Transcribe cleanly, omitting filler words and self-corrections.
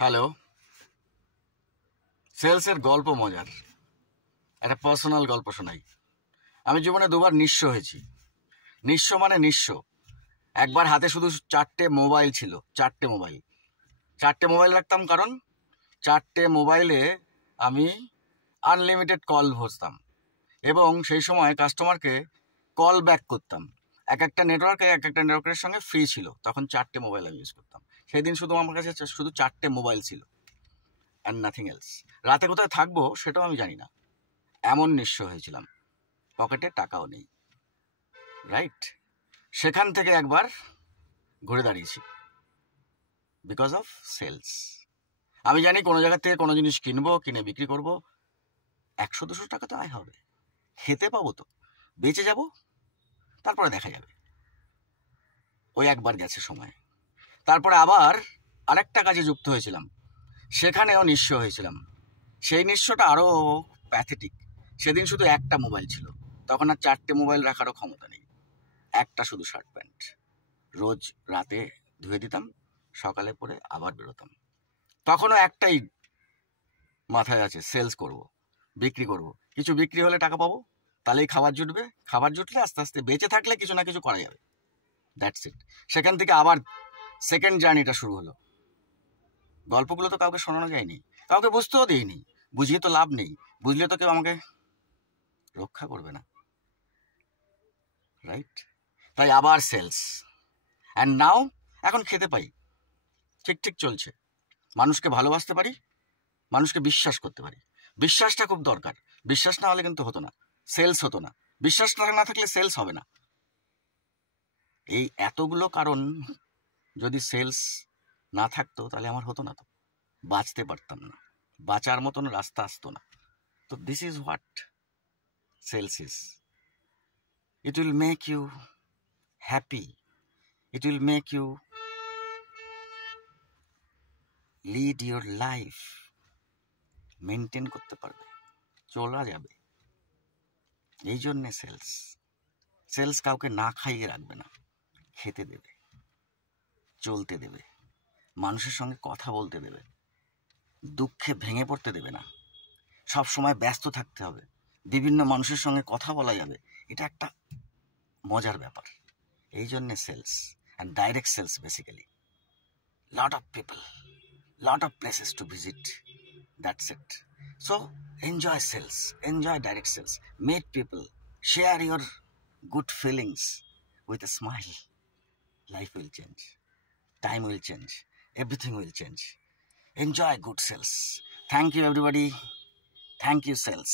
Hello. সেলসের গল্প মজার, একটা পার্সোনাল গল্প শোনাই। আমি জীবনে দুবার নিঃস্ব হয়েছি। নিঃস্ব মানে নিঃস্ব। একবার হাতে শুধু 4টে মোবাইল ছিল, 4টে মোবাইল রাখতাম, কারণ 4টে মোবাইলে আমি আনলিমিটেড কল ভরতাম এবং সেই সময় কাস্টমারকে কল ব্যাক করতাম। এক একটা নেটওয়ার্কের সঙ্গে ফ্রি ছিল, তখন 4টে মোবাইল আমি ইউজ করতাম। সেই দিন শুধু আমার কাছে শুধু 4টে মোবাইল ছিল, অ্যান্ড নাথিং এলস। রাতে কোথায় থাকবো সেটাও আমি জানি না, এমন নিঃস্ব হয়েছিলাম। পকেটে টাকাও নেই, রাইট? সেখান থেকে একবার ঘুরে দাঁড়িয়েছি, বিকজ অফ সেলস। আমি জানি কোনো জায়গা থেকে কোনো জিনিস কিনবো, কিনে বিক্রি করব, 100-200 টাকা তো আয় হবে, খেতে পাবো তো, বেঁচে যাব, তারপরে দেখা যাবে। ওই একবার গেছে সময়। তারপরে আবার আরেকটা কাজে যুক্ত হয়েছিলাম, সেখানেও নিঃস্ব হয়েছিলাম। সেই নিঃস্বটা আরও প্যাথেটিক। সেদিন শুধু একটা মোবাইল ছিল, তখন আর 4টে মোবাইল রাখারও ক্ষমতা নেই। একটা শুধু শার্ট প্যান্ট, রোজ রাতে ধুয়ে দিতাম, সকালে পরে আবার বেরোতাম। তখনও একটাই মাথায় আছে, সেলস করব, বিক্রি করব, কিছু বিক্রি হলে টাকা পাবো, তাহলেই খাবার জুটবে, খাবার জুটলে আস্তে আস্তে বেঁচে থাকলে কিছু না কিছু করা যাবে, দ্যাটস ইট। সেখান থেকে আবার সেকেন্ড জার্নিটা শুরু হলো। গল্পগুলো তো কাউকে শোনানো যায়নি, কাউকে বুঝতেও দিইনি, বুঝিয়ে তো লাভ নেই, বুঝলে তো কেউ আমাকে রক্ষা করবে না, রাইট? তাই আবার সেলস, অ্যান্ড নাও এখন খেতে পাই, ঠিক চলছে। মানুষকে ভালোবাসতে পারি, মানুষকে বিশ্বাস করতে পারি। বিশ্বাসটা খুব দরকার, বিশ্বাস না হলে কিন্তু হতো না, সেলস হতো না। বিশ্বাস না থাকলে সেলস হবে না। এই এতগুলো কারণ যদি সেলস না থাকতো তাহলে আমার হতো না, তো বাঁচতে পারতাম না, বাঁচার মতন রাস্তা আসতো না। তো this is what sales is. It will make you happy, it will make you lead your life, maintain করতে পারবে, চলা যাবে। এই জন্যে সেলস কাউকে না খাইয়ে রাখবে না, খেতে দেবে, চলতে দেবে, মানুষের সঙ্গে কথা বলতে দেবে, দুঃখে ভেঙে পড়তে দেবে না, সব সময় ব্যস্ত থাকতে হবে, বিভিন্ন মানুষের সঙ্গে কথা বলা যাবে, এটা একটা মজার ব্যাপার। এই জন্যে sales, and direct sales basically. lot of people, lot of places to visit, that's it. So enjoy sales, enjoy direct sales, meet people, share your good feelings with a smile. Life will change, time will change, everything will change. Enjoy good sales. Thank you everybody, thank you sales.